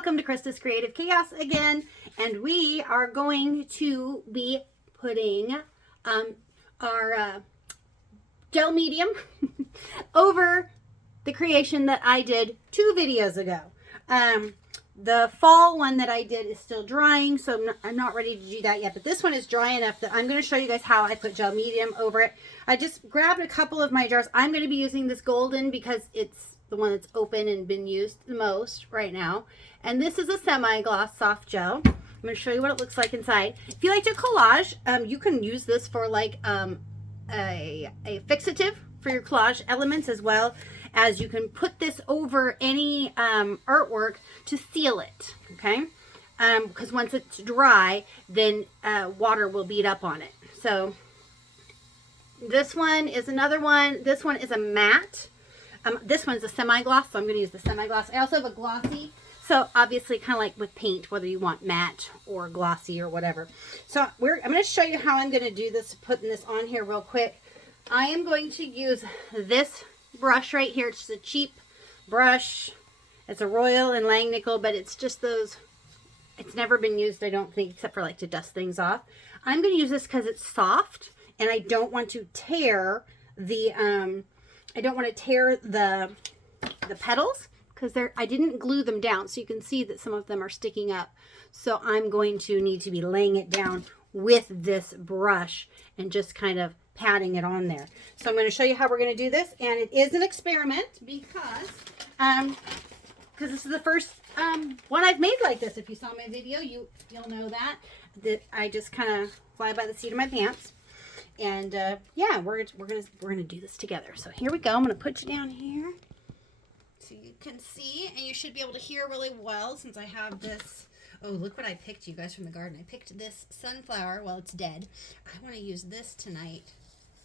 welcome to Krista's Creative Chaos again, and we are going to be putting our gel medium over the creation that I did 2 videos ago. The fall one that I did is still drying, so I'm not ready to do that yet, but this one is dry enough that I'm going to show you guys how I put gel medium over it. I just grabbed a couple of my jars. I'm going to be using this golden because it's the one that's open and been used the most right now. And this is a semi-gloss soft gel. I'm going to show you what it looks like inside. If you like to collage, you can use this for like a fixative for your collage elements, as well as you can put this over any artwork to seal it, okay? Because once it's dry, then water will bead up on it. So this one is another one. This one is a matte. This one's a semi-gloss, so I'm going to use the semi-gloss. I also have a glossy, so obviously kind of like with paint, whether you want matte or glossy or whatever. So I'm going to show you how I'm going to do this, putting this on here real quick. I am going to use this brush right here. It's just a cheap brush. It's a Royal and Langnickel, but it's just those, it's never been used, I don't think, except for like to dust things off. I'm going to use this because it's soft, and I don't want to tear the, the petals, because I didn't glue them down, so you can see that some of them are sticking up. So I'm going to need to be laying it down with this brush and just kind of patting it on there. So I'm going to show you how we're going to do this, and it is an experiment because this is the first one I've made like this. If you saw my video, you'll know that I just kind of fly by the seat of my pants. And yeah, we're gonna do this together. So here we go. I'm gonna put you down here so you can see, and you should be able to hear really well since I have this. Oh, look what I picked, you guys, from the garden. I picked this sunflower. Well, it's dead. I want to use this tonight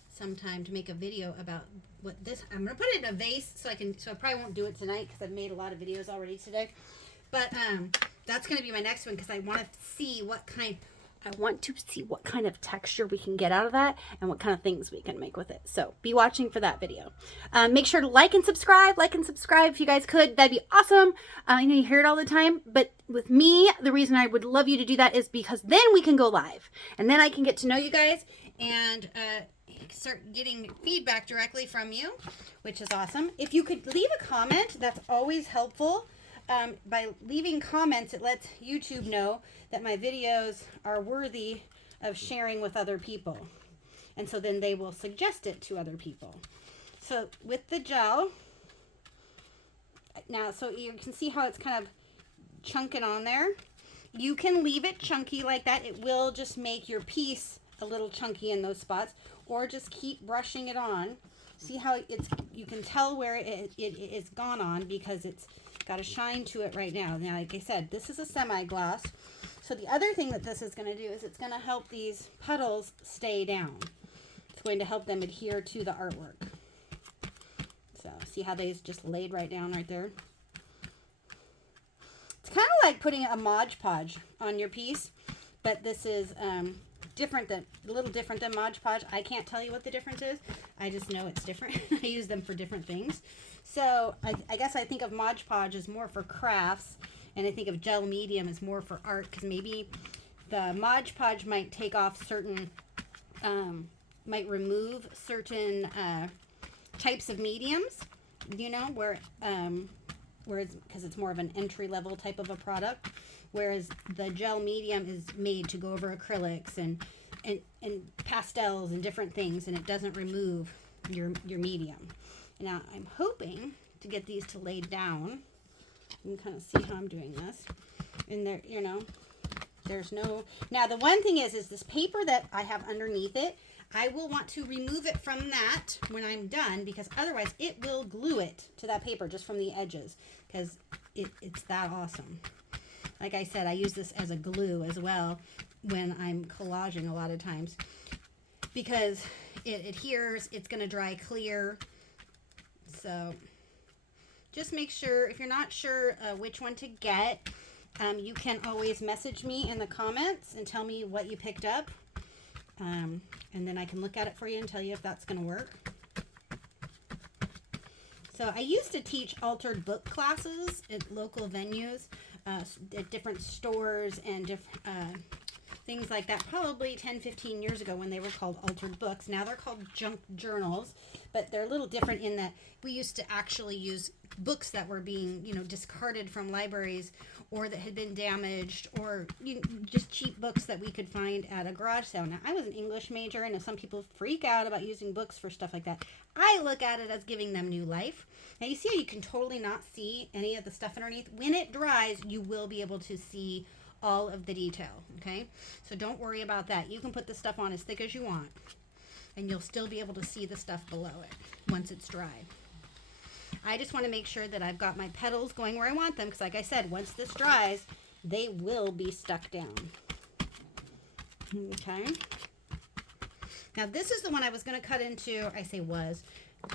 sometime to make a video about what this. I'm gonna put it in a vase so I probably won't do it tonight because I've made a lot of videos already today. But that's gonna be my next one because I want to see what kind. I want to see what kind of texture we can get out of that and what kind of things we can make with it. So be watching for that video. Make sure to like and subscribe if you guys could. That'd be awesome. I know you hear it all the time, but with me, the reason I would love you to do that is because then we can go live and then I can get to know you guys and start getting feedback directly from you, which is awesome. If you could leave a comment, that's always helpful. By leaving comments, it lets YouTube know that my videos are worthy of sharing with other people. And so then they will suggest it to other people. So with the gel, now, so you can see how it's kind of chunking on there. You can leave it chunky like that. It will just make your piece a little chunky in those spots, or just keep brushing it on. See how you can tell where it is gone on because it's got a shine to it right now. Now, like I said, this is a semi-gloss. So the other thing that this is going to do is it's going to help these petals stay down. It's going to help them adhere to the artwork. So see how they just laid right down right there? It's kind of like putting a Mod Podge on your piece, but this is a little different than Mod Podge. I can't tell you what the difference is. I just know it's different. I use them for different things. So I guess I think of Mod Podge as more for crafts, and I think of gel medium as more for art, because maybe the Mod Podge might take off certain, might remove certain types of mediums, you know, whereas because it's more of an entry level type of a product, whereas the gel medium is made to go over acrylics and pastels and different things, and it doesn't remove your medium. Now I'm hoping to get these to lay down. You can kind of see how I'm doing this. And there, you know, there's no. Now the one thing is this paper that I have underneath it, I will want to remove it from that when I'm done, because otherwise it will glue it to that paper just from the edges, because it's that awesome. Like I said, I use this as a glue as well when I'm collaging a lot of times, because it adheres, it's going to dry clear. So just make sure, if you're not sure which one to get, you can always message me in the comments and tell me what you picked up. And then I can look at it for you and tell you if that's going to work. So I used to teach altered book classes at local venues. at different stores and different things like that, probably 10-15 years ago when they were called altered books. Now they're called junk journals, but they're a little different in that we used to actually use books that were being, you know, discarded from libraries or that had been damaged, or just cheap books that we could find at a garage sale. Now, I was an English major, and some people freak out about using books for stuff like that. I look at it as giving them new life. Now, you see how you can totally not see any of the stuff underneath? When it dries, you will be able to see all of the detail, okay? So don't worry about that. You can put the stuff on as thick as you want, and you'll still be able to see the stuff below it once it's dry. I just want to make sure that I've got my petals going where I want them, because like I said, once this dries, they will be stuck down. Okay. Now this is the one I was going to cut into,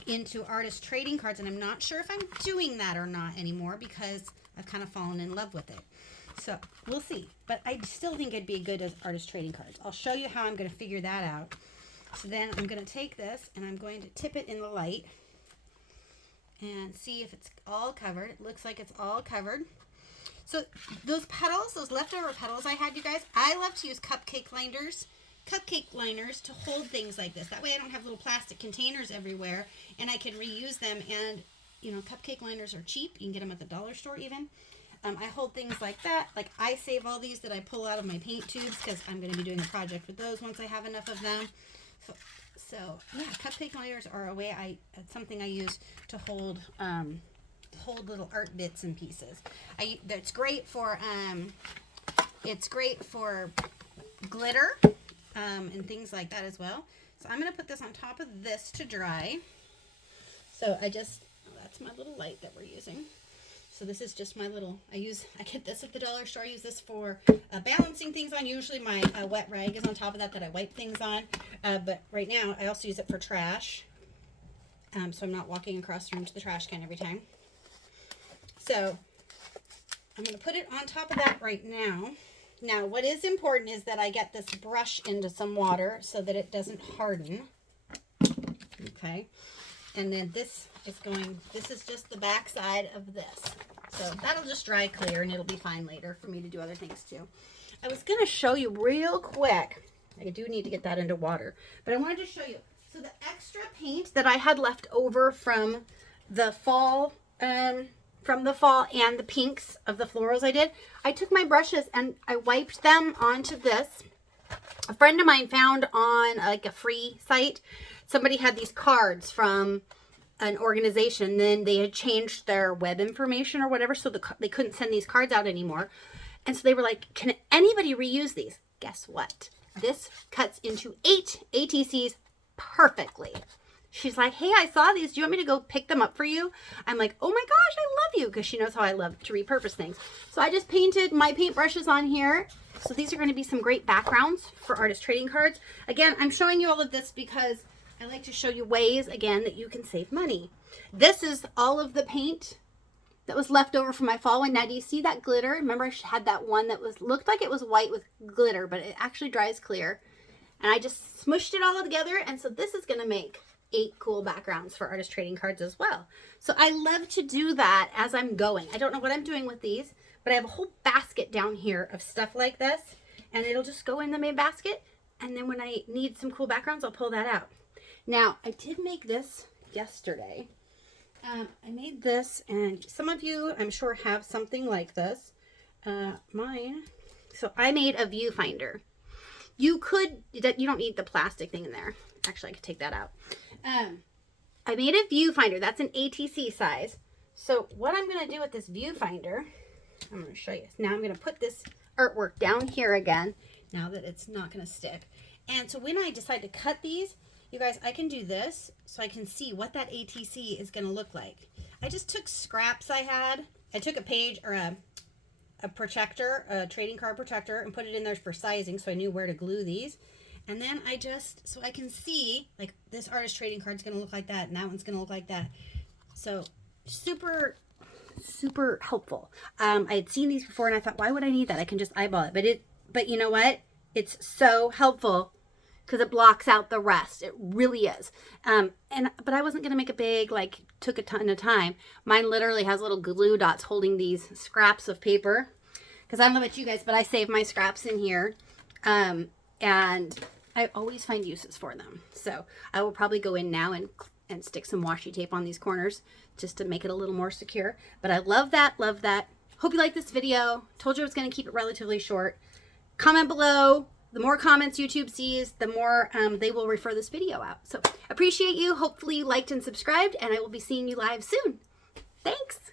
into artist trading cards, and I'm not sure if I'm doing that or not anymore because I've kind of fallen in love with it. So we'll see, but I still think it'd be good as artist trading cards. I'll show you how I'm going to figure that out. So then I'm going to take this and I'm going to tip it in the light and see if it's all covered. It looks like it's all covered. So those petals, those leftover petals I had, you guys, I love to use cupcake liners to hold things like this. That way I don't have little plastic containers everywhere, and I can reuse them. And you know, cupcake liners are cheap. You can get them at the dollar store even. I hold things like that. Like I save all these that I pull out of my paint tubes because I'm going to be doing a project with those once I have enough of them. So yeah, cupcake liners are a way it's something I use to hold little art bits and pieces. It's great for glitter and things like that as well. So I'm going to put this on top of this to dry. So that's my little light that we're using. So this is just my little, I get this at the dollar store. I use this for balancing things on. Usually my wet rag is on top of that I wipe things on. But right now I also use it for trash. So I'm not walking across the room to the trash can every time. So I'm going to put it on top of that right now. Now what is important is that I get this brush into some water so that it doesn't harden. Okay. And then this is just the back side of this. So that'll just dry clear and it'll be fine later for me to do other things too. I was going to show you real quick. I do need to get that into water, but I wanted to show you. So the extra paint that I had left over from the fall, and the pinks of the florals I took my brushes and I wiped them onto this. A friend of mine found on like a free site, somebody had these cards from an organization, then they had changed their web information or whatever, so they couldn't send these cards out anymore. And so they were like, can anybody reuse these? Guess what? This cuts into 8 ATCs perfectly. She's like, hey, I saw these. Do you want me to go pick them up for you? I'm like, oh my gosh, I love you, because she knows how I love to repurpose things. So I just painted my paintbrushes on here. So these are going to be some great backgrounds for artist trading cards. Again, I'm showing you all of this because I like to show you ways, again, that you can save money. This is all of the paint that was left over from my fall one. Now, do you see that glitter? Remember, I had that one that looked like it was white with glitter, but it actually dries clear. And I just smushed it all together, and so this is going to make 8 cool backgrounds for artist trading cards as well. So I love to do that as I'm going. I don't know what I'm doing with these, but I have a whole basket down here of stuff like this, and it'll just go in the main basket. And then when I need some cool backgrounds, I'll pull that out. Now, I did make this yesterday. I made this, and some of you, I'm sure, have something like this. Mine. So I made a viewfinder. You don't need the plastic thing in there. Actually, I could take that out. I made a viewfinder. That's an ATC size. So what I'm going to do with this viewfinder, I'm going to show you. Now I'm going to put this artwork down here again, now that it's not going to stick. And so when I decide to cut these, you guys, I can do this so I can see what that ATC is going to look like. I just took scraps I had. I took a page or a protector, a trading card protector, and put it in there for sizing so I knew where to glue these. And then so I can see, like, this artist trading card is going to look like that, and that one's going to look like that. So super, super helpful. I had seen these before, and I thought, why would I need that? I can just eyeball it. But you know what? It's so helpful because it blocks out the rest. It really is. But I wasn't going to make a big, took a ton of time. Mine literally has little glue dots holding these scraps of paper. because I don't know about you guys, but I save my scraps in here. And I always find uses for them. So I will probably go in now and stick some washi tape on these corners just to make it a little more secure. But I love that, love that. Hope you like this video. Told you I was going to keep it relatively short. Comment below. The more comments YouTube sees, the more they will refer this video out. So appreciate you. Hopefully you liked and subscribed, and I will be seeing you live soon. Thanks.